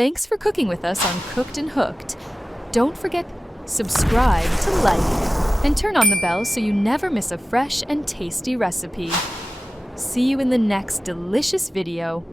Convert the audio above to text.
Thanks for cooking with us on Cooked and Hooked. Don't forget, subscribe to like and turn on the bell so you never miss a fresh and tasty recipe. See you in the next delicious video.